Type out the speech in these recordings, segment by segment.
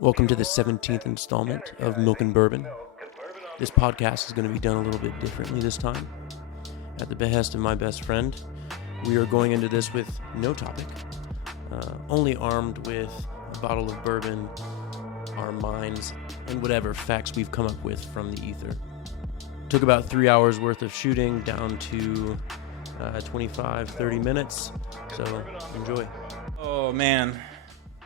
Welcome to the 17th installment of Milk and Bourbon. This podcast is going to be done a little bit differently this time. At the behest of my best friend, we are going into this with no topic, only armed with a bottle of bourbon, our minds, and whatever facts we've come up with from the ether. Took about 3 hours worth of shooting down to 25, 30 minutes, so enjoy. Oh man,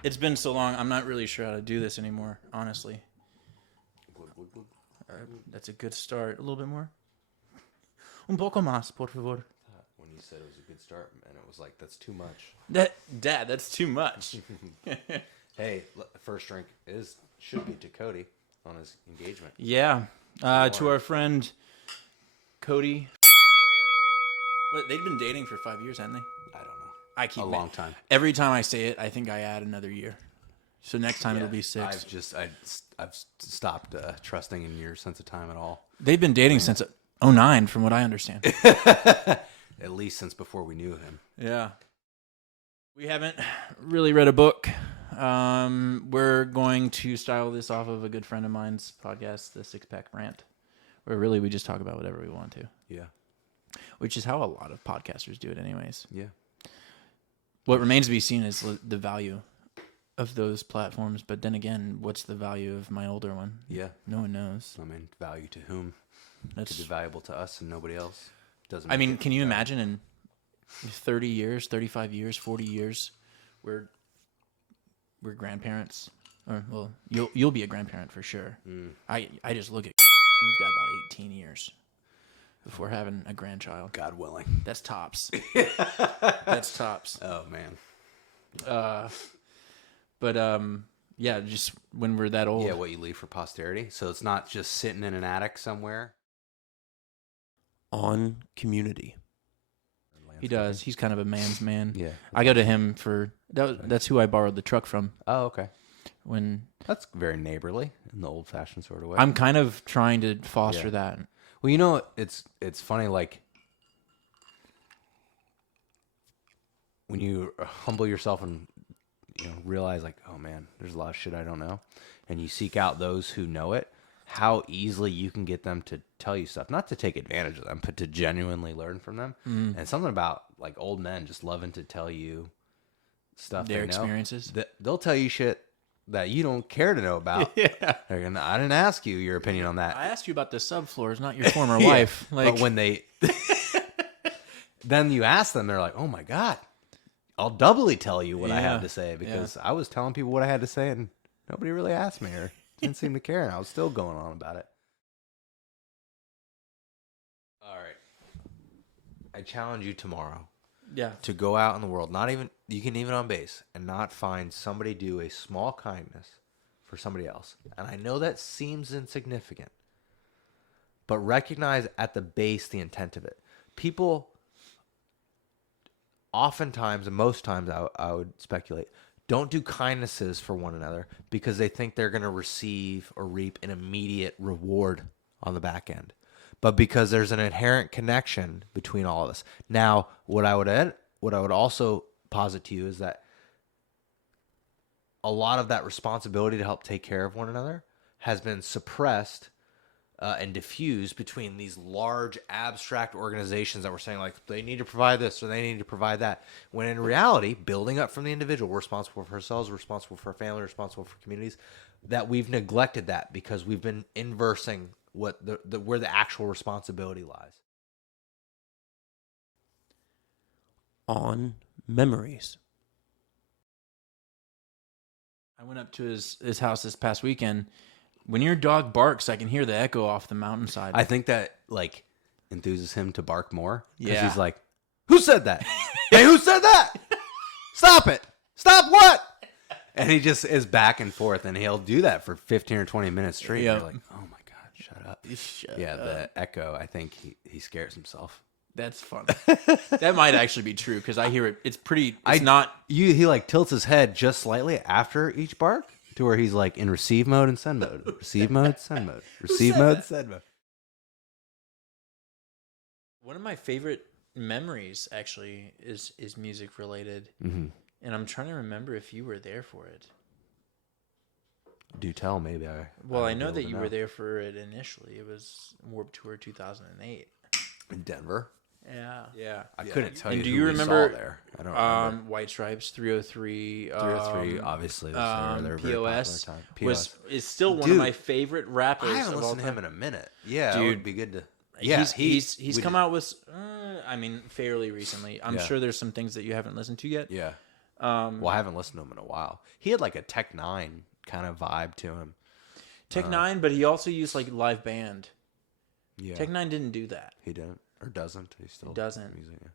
it's been so long. I'm not really sure how to do this anymore, honestly. That's a good start. A little bit more. Un poco más, por favor. When you said it was a good start, and it was like, that's too much. Dad, that's too much. Hey, first drink should be to Cody on his engagement. Yeah, to our friend Cody. What, they've been dating for 5 years, haven't they? I don't know. I keep long time. Every time I say it, I think I add another year. So next time it'll be 6. I've stopped trusting in your sense of time at all. They've been dating since 2009, from what I understand. At least since before we knew him. Yeah. We haven't really read a book. We're going to style this off of a good friend of mine's podcast, The Six Pack Rant, where really we just talk about whatever we want to. Yeah. Which is how a lot of podcasters do it anyways. Yeah. What remains to be seen is the value of those platforms. But then again, what's the value of my older one? Yeah. No one knows. I mean, value to whom? That's Could be valuable to us and nobody else. I mean, can you imagine in 30 years, 35 years, 40 years, we're grandparents? Or, well, you'll be a grandparent for sure. I just look at you've got about 18 years before having a grandchild. God willing. That's tops. That's tops. Oh, man. Yeah, just when we're that old. Yeah, what you leave for posterity. So it's not just sitting in an attic somewhere. On Community. He does. He's kind of a man's man. Yeah. I go to him for that's who I borrowed the truck from. Oh, okay. When That's very neighborly in the old-fashioned sort of way. I'm kind of trying to foster that. Well, you know, it's funny, like, when you humble yourself and, realize, like, oh, man, there's a lot of shit I don't know, and you seek out those who know it, how easily you can get them to tell you stuff, not to take advantage of them, but to genuinely learn from them. And something about, like, old men just loving to tell you stuff Their they know. experiences. They'll tell you shit that you don't care to know about. Yeah. I didn't ask you your opinion on that. I asked you about the subfloors, not your former wife. Like, but when they then you ask them, they're like, "Oh my god, I'll doubly tell you what I have to say," because I was telling people what I had to say and nobody really asked me or didn't seem to care, and I was still going on about it. All right, I challenge you tomorrow to go out in the world, you can even on base, and not find somebody do a small kindness for somebody else. And I know that seems insignificant, but recognize at the base the intent of it. People oftentimes, and most times I would speculate, don't do kindnesses for one another because they think they're going to receive or reap an immediate reward on the back end, but because there's an inherent connection between all of us. Now, what I would also posit to you is that a lot of that responsibility to help take care of one another has been suppressed and diffused between these large abstract organizations that were saying, like, they need to provide this or they need to provide that, when in reality, building up from the individual, we're responsible for ourselves, we're responsible for our family, we're responsible for communities, that we've neglected that because we've been inversing what where the actual responsibility lies. On Memories. I went up to his house this past weekend. When your dog barks, I can hear the echo off the mountainside. I think that, like, enthuses him to bark more. Because Yeah. he's like, who said that? Hey, who said that? Stop it. Stop what? And he just is back and forth, and he'll do that for 15 or 20 minutes straight. Yep. You're like, oh my God, shut up. Shut Yeah, up. the echo, I think he scares himself. That's funny. That might actually be true because I hear it. It's pretty. He like tilts his head just slightly after each bark to where he's like in receive mode and send mode. Receive mode, send mode. Receive mode, send mode. One of my favorite memories actually is music related, Mm-hmm. and I'm trying to remember if you were there for it. Do tell, maybe Well, I would be know able that to you were there for it initially. It was Warped Tour 2008. in Denver. Yeah. I couldn't tell And you do who you we remember saw there. I don't remember. White Stripes, 303. 303 obviously was there. They were very popular at POS the time. is still one of Dude, my favorite rappers I haven't of all listened to him time. in a minute. Yeah, it Dude, would be good to. Yeah, he's come out with. I mean, fairly recently. I'm Yeah. sure there's some things that you haven't listened to yet. Yeah. Well, I haven't listened to him in a while. He had like a Tech Nine kind of vibe to him. Tech Nine, but he also used like live band. Yeah. Tech Nine didn't do that. He didn't or doesn't. He still doesn't. Music, yeah.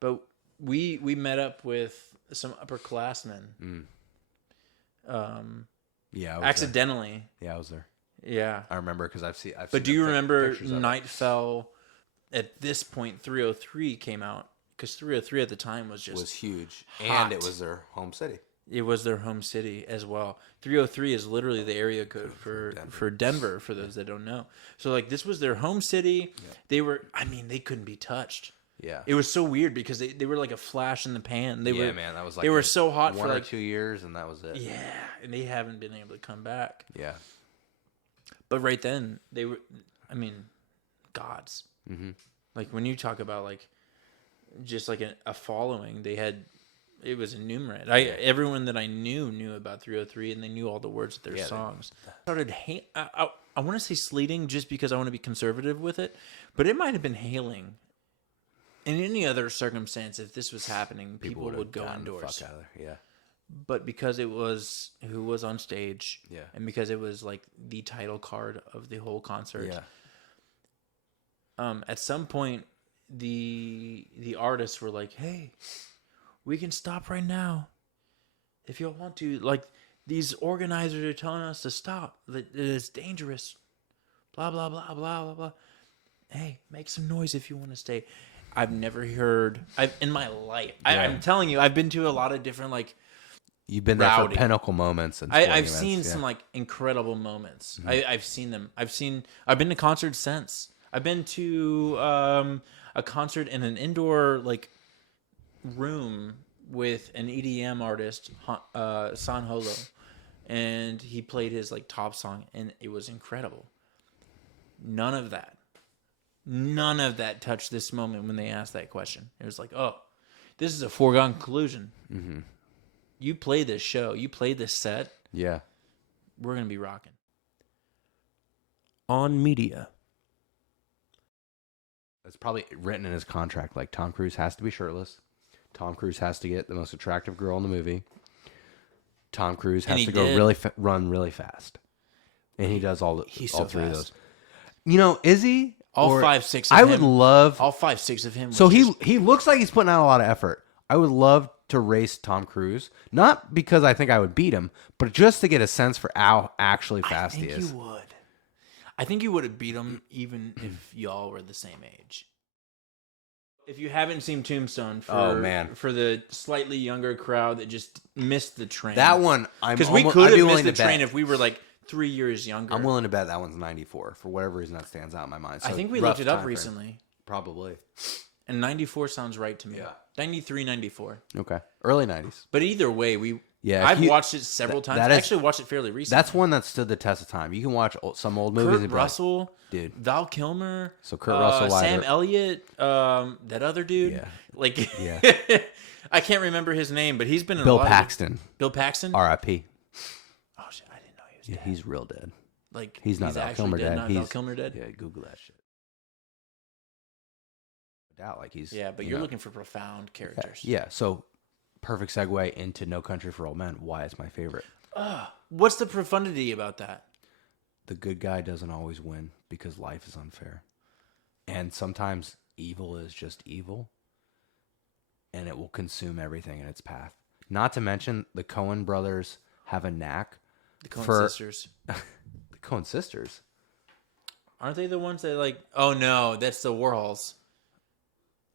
But we met up with some upperclassmen. Yeah. I was Accidentally. There. Yeah, I was there. Yeah. I remember because I've seen. But do you remember pictures of it. Night Fell? At this point, 303 came out because 303 at the time was huge, hot. and it was their home city. It was their home city as well. 303 is literally the area code for Denver, for those that don't know. So like this was their home city. Yeah. They were, I mean, they couldn't be touched. Yeah. It was so weird because they were like a flash in the pan. They were, man, that was like they were so hot one for or like 2 years, and that was it. Yeah, and they haven't been able to come back. Yeah. But right then they were, I mean, gods. Mm-hmm. Like when you talk about like just like a following, they had. It was innumerate. Everyone that I knew about 303, and they knew all the words of their songs. Started I want to say sleeting just because I want to be conservative with it, but it might have been hailing. In any other circumstance, if this was happening, people would go indoors. The fuck out of there. Yeah. But because it was who was on stage, yeah, and because it was like the title card of the whole concert, yeah. At some point, the artists were like, "Hey, we can stop right now if you want to. Like, these organizers are telling us to stop. That it is dangerous. Blah, blah, blah, blah, blah, blah. Hey, make some noise if you want to stay." I've never heard... in my life... I'm telling you, I've been to a lot of different, like... You've been there for pinnacle moments. And I've seen some, like, incredible moments. Mm-hmm. I've seen them. I've been to concerts since. I've been to a concert in an indoor, like... room with an EDM artist, San Holo, and he played his like top song, and it was incredible. None of that touched this moment when they asked that question. It was like, oh, this is a foregone conclusion. Mm-hmm. You play this show, you play this set, yeah, we're gonna be rocking. On media. It's probably written in his contract, like Tom Cruise has to be shirtless. Tom Cruise has to get the most attractive girl in the movie. Tom Cruise has to go run really fast, and he does all three of those. You know, is he all 5'6"? I would love all 5'6" of him. So he looks like he's putting out a lot of effort. I would love to race Tom Cruise, not because I think I would beat him, but just to get a sense for how actually fast he is. I think you would have beat him even if y'all were the same age. If you haven't seen Tombstone, for the slightly younger crowd that just missed the train, that one, because we could have missed the train if we were like 3 years younger. I'm willing to bet that one's 94 for whatever reason that stands out in my mind. So I think we looked it up recently. Probably. And 94 sounds right to me. Yeah. 93, 94. Okay. Early 90s. But either way, I've watched it several times. I actually watched it fairly recently. That's one that stood the test of time. You can watch some old movies. Kurt Russell, dude. Val Kilmer. So Kurt Russell, Sam Elliott, that other dude. Yeah. Like, yeah. I can't remember his name, but he's been in Bill a lot Paxton. Bill Paxton? R.I.P. Oh, shit. I didn't know he was dead. He's real dead. Like, he's not Val Kilmer dead. Not Val Kilmer dead? Yeah, Google that shit. Doubt like he's. Yeah, but you're looking for profound characters. Yeah, so perfect segue into No Country for Old Men. Why it's my favorite. What's the profundity about that? The good guy doesn't always win because life is unfair. And sometimes evil is just evil. And it will consume everything in its path. Not to mention, the Coen brothers have a knack. The Coen sisters. The Coen sisters? Aren't they the ones that like... Oh, no, that's the Warhols.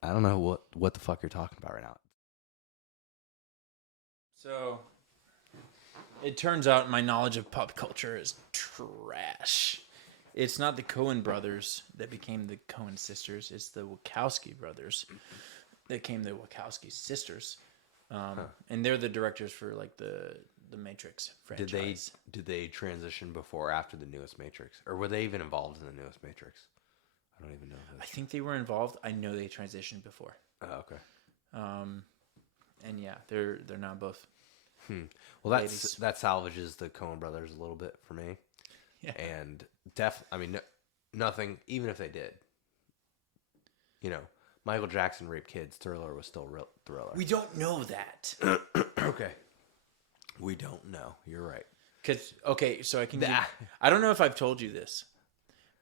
I don't know what the fuck you're talking about right now. So, it turns out my knowledge of pop culture is trash. It's not the Coen brothers that became the Coen sisters. It's the Wachowski brothers that became the Wachowski sisters. And they're the directors for like the the Matrix Did franchise. they transition before or after the newest Matrix, or were they even involved in the newest Matrix? I don't even know. I think they were involved. I know they transitioned before. Oh, okay. And yeah, they're now both. Well, ladies. that salvages the Coen brothers a little bit for me. Yeah. And I mean, nothing. Even if they did, Michael Jackson raped kids. Thriller was still real Thriller. We don't know that. Okay. We don't know. You're right. So I can. I don't know if I've told you this,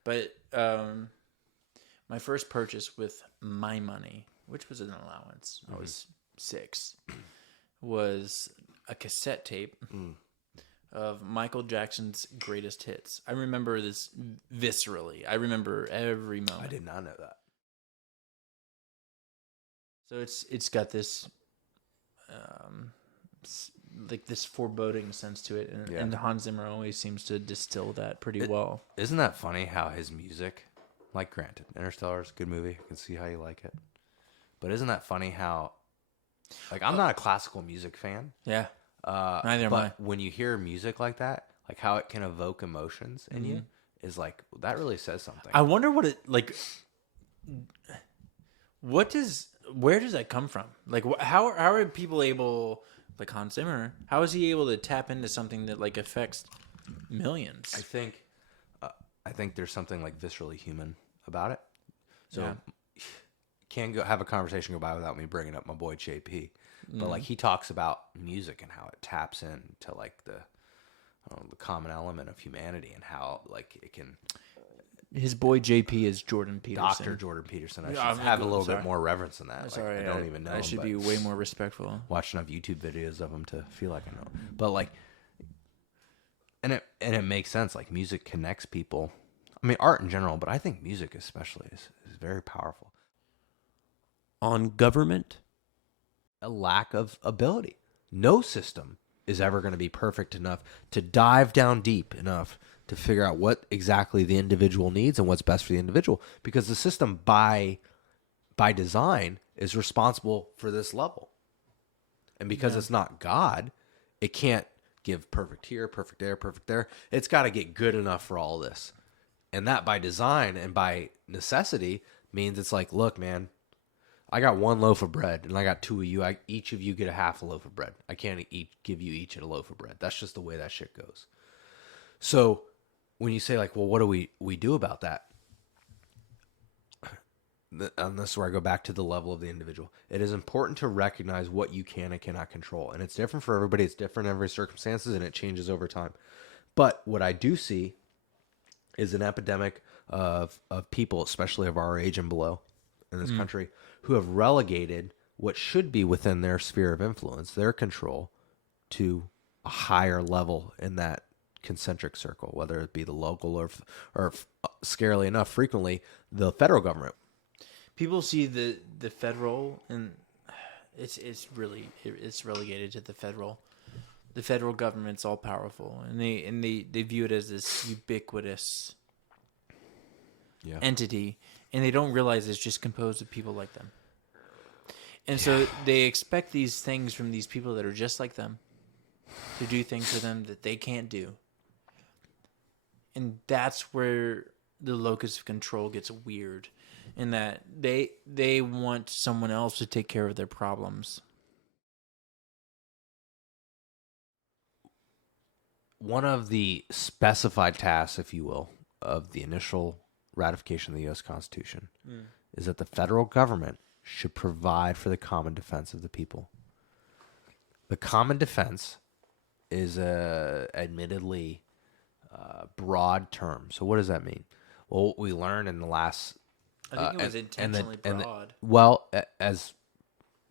but my first purchase with my money, which was an allowance, I was 6, was a cassette tape of Michael Jackson's greatest hits. I remember this viscerally. I remember every moment. I did not know that. So it's got this like this foreboding sense to it, and Hans Zimmer always seems to distill that pretty well. Isn't that funny how his music, like granted, Interstellar is a good movie. I can see how you like it. But isn't that funny how, like, I'm not a classical music fan. Yeah. Neither am I. But when you hear music like that, like how it can evoke emotions in you, is like, that really says something. I wonder what it, like, where does that come from? Like, how are people able, like Hans Zimmer, how is he able to tap into something that, like, affects millions? I think there's something, like, viscerally human about it. So, can't have a conversation go by without me bringing up my boy JP. But, like, he talks about music and how it taps into, like, the common element of humanity and how, like, it can... His boy JP is Jordan Peterson. Dr. Jordan Peterson. I should have a little bit more reverence than that. Sorry, I don't even know. I should be way more respectful. Watch enough YouTube videos of him to feel like I know. But, like... And it makes sense. Like, music connects people. I mean, art in general, but I think music especially is very powerful. On government? A lack of ability. No system is ever going to be perfect enough to dive down deep enough to figure out what exactly the individual needs and what's best for the individual, because the system by design is responsible for this level. And because it's not God, it can't give perfect here, perfect there, perfect there. It's got to get good enough for all this. And that by design and by necessity means it's like, look, man, I got 1 loaf of bread and I got 2 of you. Each of you get a half a loaf of bread. I can't give you each a loaf of bread. That's just the way that shit goes. So when you say, like, well, what do we do about that? And this is where I go back to the level of the individual. It is important to recognize what you can and cannot control. And it's different for everybody. It's different in every circumstances, and it changes over time. But what I do see is an epidemic of people, especially of our age and below in this country, who have relegated what should be within their sphere of influence, their control, to a higher level in that concentric circle, whether it be the local or scarily enough, frequently, the federal government. People see the federal, and it's relegated to the federal. The federal government's all powerful, and they view it as this ubiquitous entity, and they don't realize it's just composed of people like them. And so they expect these things from these people that are just like them, to do things for them that they can't do. And that's where the locus of control gets weird, in that they want someone else to take care of their problems. One of the specified tasks, if you will, of the initial ratification of the U.S. Constitution is that the federal government should provide for the common defense of the people. The common defense is admittedly broad term. So what does that mean? Well, what we learned in the last... I think it was intentionally broad. Well, as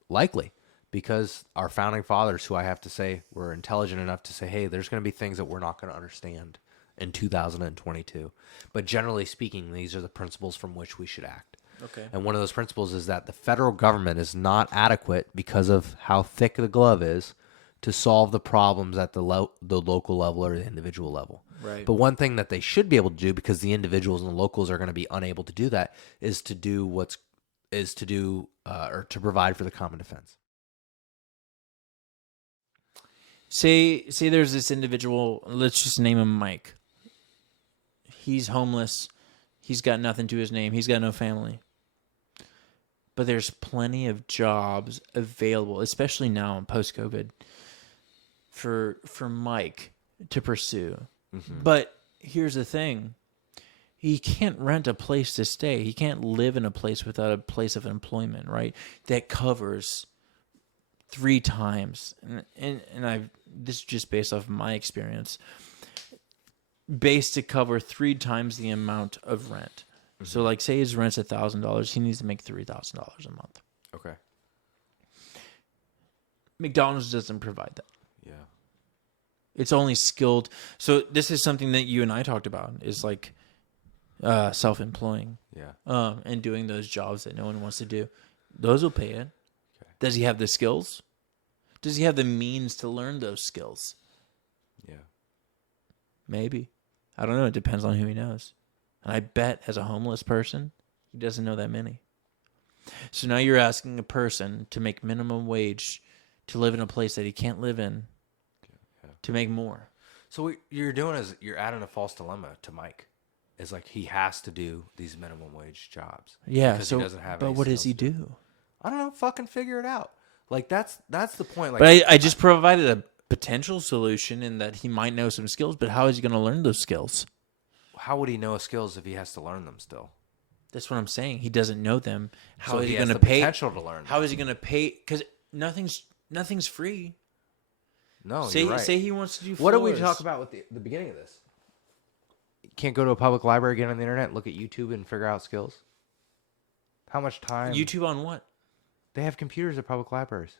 likely, because our founding fathers, who I have to say were intelligent enough to say, hey, there's going to be things that we're not going to understand in 2022. But generally speaking, these are the principles from which we should act. Okay. And one of those principles is that the federal government is not adequate because of how thick the glove is to solve the problems at the local level or the individual level. Right. But one thing that they should be able to do, because the individuals and the locals are going to be unable to do that, is to provide for the common defense. Say there's this individual, let's just name him Mike. He's homeless. He's got nothing to his name. He's got no family. But there's plenty of jobs available, especially now in post-COVID, for Mike to pursue. Mm-hmm. But here's the thing. He can't rent a place to stay. He can't live in a place without a place of employment, right? That covers 3 times. And this is just based off of my experience. Based to cover 3 times the amount of rent. Mm-hmm. So, like, say his rent's $1,000, he needs to make $3,000 a month. Okay. McDonald's doesn't provide that. Yeah. It's only skilled. So this is something that you and I talked about, is like self-employing. Yeah. And doing those jobs that no one wants to do. Those will pay it. Okay. Does he have the skills? Does he have the means to learn those skills? Yeah. Maybe. I don't know. It depends on who he knows. And I bet as a homeless person, he doesn't know that many. So now you're asking a person to make minimum wage to live in a place that he can't live in to make more. So what you're doing is you're adding a false dilemma to Mike. It's like he has to do these minimum wage jobs. Yeah. Because he doesn't have but any what does skills he do? I don't know. Fucking figure it out. Like that's the point. Like, but I just provided a potential solution in that he might know some skills, but how is he going to learn those skills? How would he know skills if he has to learn them still? That's what I'm saying. He doesn't know them. How so is he going to pay? Potential to learn. How is he going to pay? Because nothing's free. No, you're right. Say he wants to do floors. What did we talk about with the beginning of this? You can't go to a public library, get on the internet, look at YouTube, and figure out skills. How much time? YouTube on what? They have computers at public libraries.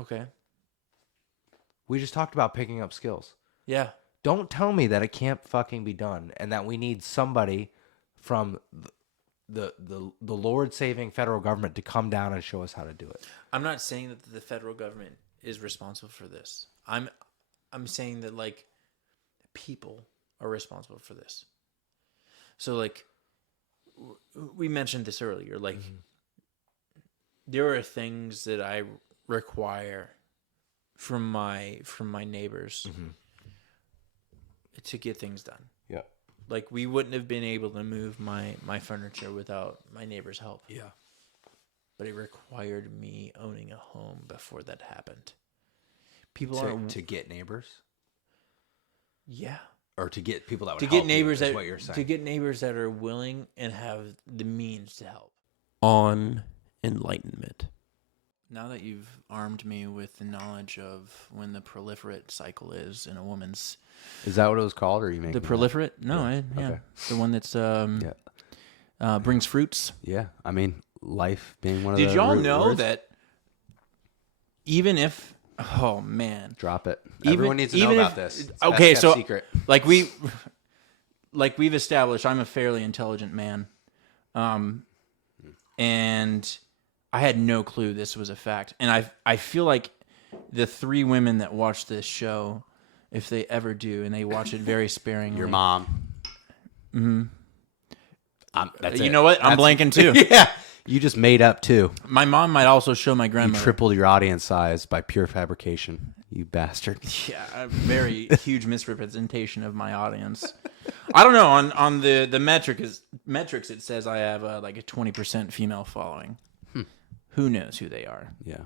Okay. We just talked about picking up skills. Yeah. Don't tell me that it can't fucking be done and that we need somebody from the Lord-saving federal government to come down and show us how to do it. I'm not saying that the federal government is responsible for this. I'm saying that, like, people are responsible for this. So, like, we mentioned this earlier. Like, there are things that I require from my neighbors to get things done. Yeah. Like, we wouldn't have been able to move my furniture without my neighbor's help. Yeah. But it required me owning a home before that happened. People aren't to get neighbors? Yeah. Or to get people that would to help get neighbors you, is that what you're saying. to get neighbors that are willing and have the means to help. On enlightenment. Now that you've armed me with the knowledge of when the proliferate cycle is in a woman's... Is that what it was called, or are you making the proliferate? No, yeah. Okay. The one that's brings fruits. Yeah, I mean, life being one of Did the y'all know words? that even if... Oh, man. Drop it. Everyone needs to know about this. It's okay, best so kept secret. like we've established, I'm a fairly intelligent man. And I had no clue this was a fact. And I feel like the 3 women that watch this show, if they ever do, and they watch it very sparingly. Your mom. Mm-hmm. That's you it. know what? I'm blanking too. Yeah. You just made up 2. My mom might also show my You grandmother. tripled your audience size by pure fabrication. You bastard. Yeah, a very huge misrepresentation of my audience. I don't know. On the metrics, it says I have like a 20% female following. Who knows who they are? Yeah.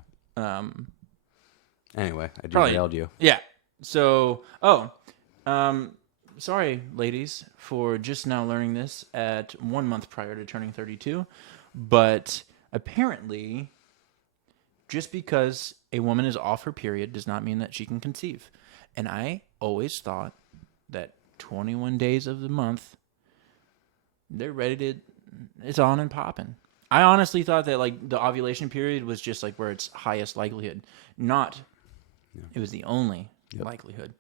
Anyway, I probably derailed you. Yeah. So, sorry, ladies, for just now learning this at 1 month prior to turning 32. But apparently, just because a woman is off her period does not mean that she can conceive. And I always thought that 21 days of the month, they're ready to, it's on and popping. I honestly thought that, like, the ovulation period was just like where it's highest likelihood. It was the only likelihood.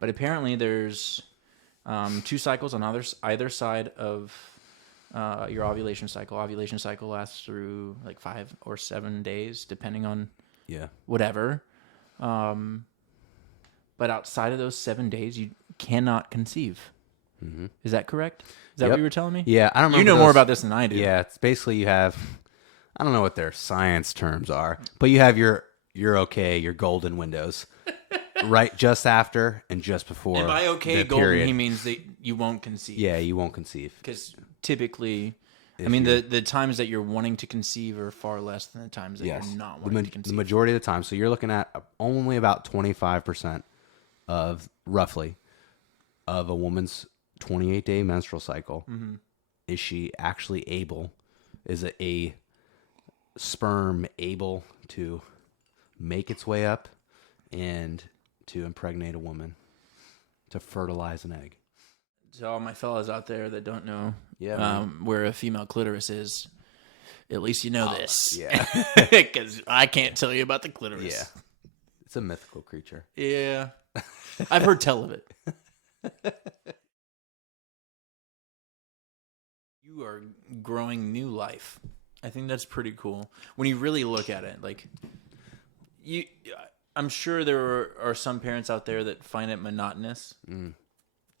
But apparently there's 2 cycles on either side of your ovulation cycle. Ovulation cycle lasts through like 5 or 7 days, depending on whatever. But outside of those 7 days, you cannot conceive. Mm-hmm. Is that correct? Is that what you were telling me? Yeah, I don't remember. You know more about this than I do. Yeah, it's basically you have, I don't know what their science terms are, but you have your you're okay. You're golden windows. Right just after and just before. And by okay, the golden, period. he means that you won't conceive. Yeah, you won't conceive. Because typically, If I mean, you're- the times that you're wanting to conceive are far less than the times that Yes. you're not The, wanting to the conceive. majority of the time. So you're looking at only about 25% of, roughly, of a woman's 28-day menstrual cycle. Mm-hmm. Is she actually able, is a sperm able to make its way up and to impregnate a woman, to fertilize an egg? So all my fellas out there that don't know Yeah, where a female clitoris is, at least you know this. yeah. Because I can't tell you about the clitoris. Yeah. It's a mythical creature. Yeah. I've heard tell of it. You are growing new life. I think that's pretty cool. When you really look at it, like I'm sure there are some parents out there that find it monotonous.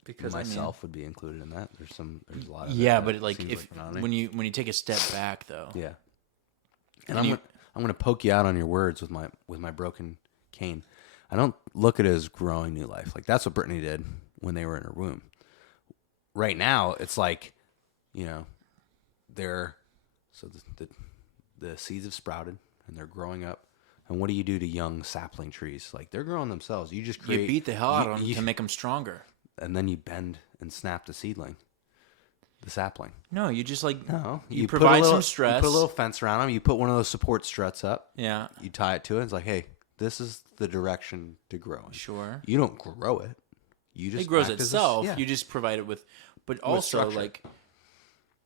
Because Myself would be included in that. There's a lot of yeah, it that but like seems if monotony. when you take a step back though, Yeah. And And I'm gonna poke you out on your words with my broken cane. I don't look at it as growing new life. Like that's what Brittany did when they were in her womb. Right now, it's like, they're so the seeds have sprouted and they're growing up. And what do you do to young sapling trees? Like they're growing themselves. You just create. you beat the hell out of them to make them stronger. And then you bend and snap the seedling, the sapling. No, you just like No, you put a provide little- some stress. You put a little fence around them. You put one of those support struts up. Yeah, You tie it to it. It's like, hey, this is the direction to grow in. sure. You don't grow it. You just It grows act as a- itself. yeah. You just provide it with, but also structure. like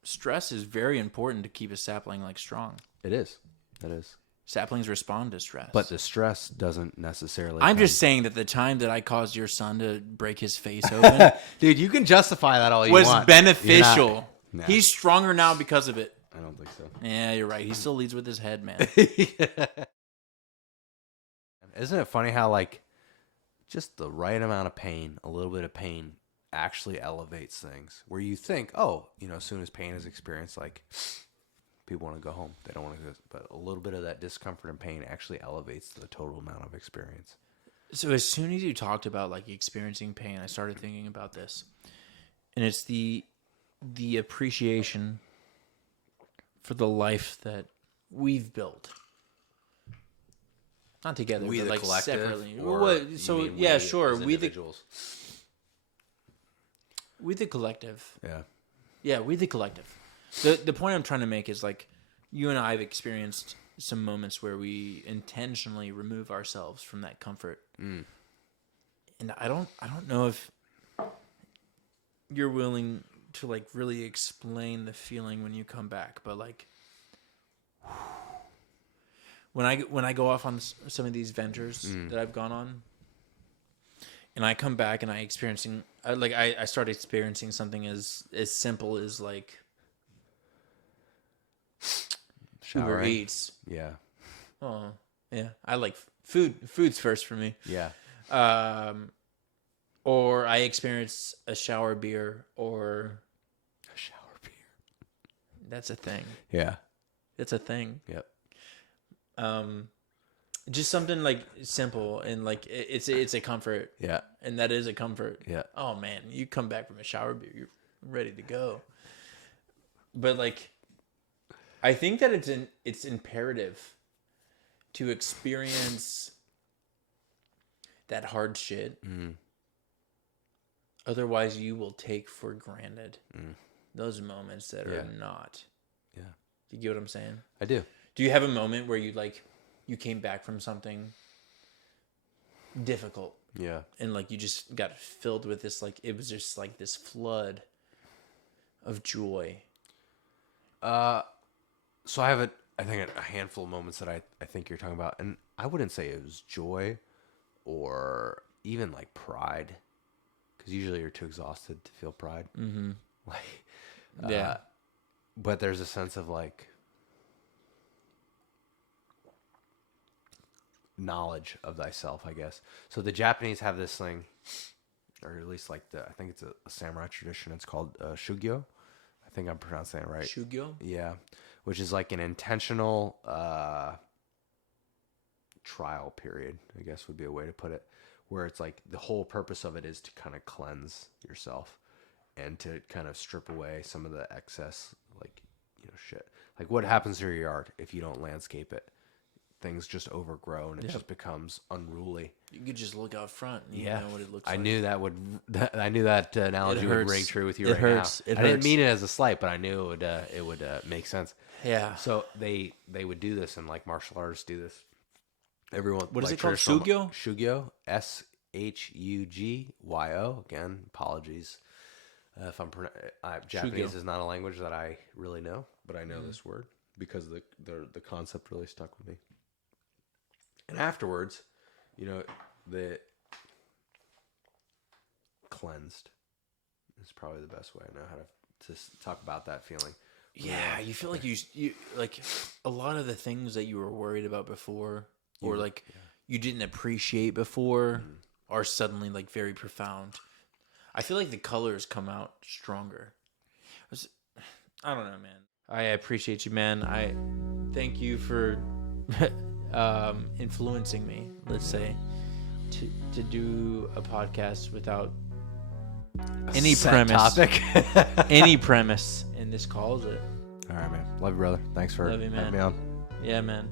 stress is very important to keep a sapling like strong. It is. It is. Saplings respond to stress. But the stress doesn't necessarily. I'm come- just saying that the time that I caused your son to break his face open dude. You can justify that all you was want. beneficial. You're not- No. He's stronger now because of it. I don't think so. Yeah, you're right. He still leads with his head, man. Isn't it funny how like just the right amount of pain, a little bit of pain, actually elevates things? Where you think, oh, as soon as pain is experienced, like people want to go home. They don't want to go. But a little bit of that discomfort and pain actually elevates the total amount of experience. So as soon as you talked about like experiencing pain, I started thinking about this, and it's the appreciation for the life that we've built, not together, We but the like collective, separately. or What- you so mean yeah, we sure, as we the individuals? collective. Yeah. Yeah, we the collective. The point I'm trying to make is like you and I have experienced some moments where we intentionally remove ourselves from that comfort. And I don't know if you're willing to like really explain the feeling when you come back, but like when I go off on some of these ventures that I've gone on, and I come back and I start experiencing something as simple as like Uber Showering. Eats. Yeah. Oh yeah, I like food. Food's first for me. Yeah. Or I experience a shower beer, or A shower beer. that's a thing. Yeah. It's a thing. Yep. Just something like simple and like it's a comfort, Yeah. and that is a comfort. Yeah. Oh man, you come back from a shower beer, you're ready to go. But like, I think that it's imperative to experience that hard shit. Otherwise, you will take for granted those moments that are not. Yeah. You get what I'm saying? I do. Do you have a moment where you came back from something difficult Yeah. and like you just got filled with this, like it was just like this flood of joy? So I have I think a handful of moments that I think you're talking about, and I wouldn't say it was joy or even like pride, because usually you're too exhausted to feel pride. Mm-hmm. Like, Yeah. But there's a sense of like knowledge of thyself, I guess. So the Japanese have this thing, or at least like I think it's a samurai tradition. It's called shugyo. I think I'm pronouncing it right. Shugyo? Yeah, which is like an intentional trial period, I guess would be a way to put it, where it's like the whole purpose of it is to kind of cleanse yourself and to kind of strip away some of the excess, like, shit. Like, what happens to your yard if you don't landscape it? Things just overgrow and it just becomes unruly. You could just look out front and you know what it looks like. I knew that analogy would ring true with you right now. It I didn't mean it as a slight, but I knew it would make sense. Yeah. So they would do this, and like martial artists do this. Everyone, what is like it called? Shugyo? Shugyo. Shugyo. Again, apologies if I'm Japanese is not a language that I really know, but I know this word because the concept really stuck with me. And afterwards, the cleansed is probably the best way I know how to talk about that feeling. Yeah, you feel like you like a lot of the things that you were worried about before, or like you didn't appreciate before, are suddenly like very profound. I feel like the colors come out stronger. I don't know, man. I appreciate you, man. I thank you for influencing me, let's say, to do a podcast without any premise. Topic. Any premise. And this calls it. All right, man. Love you, brother. Thanks for Love you, man. having me on. Yeah, man.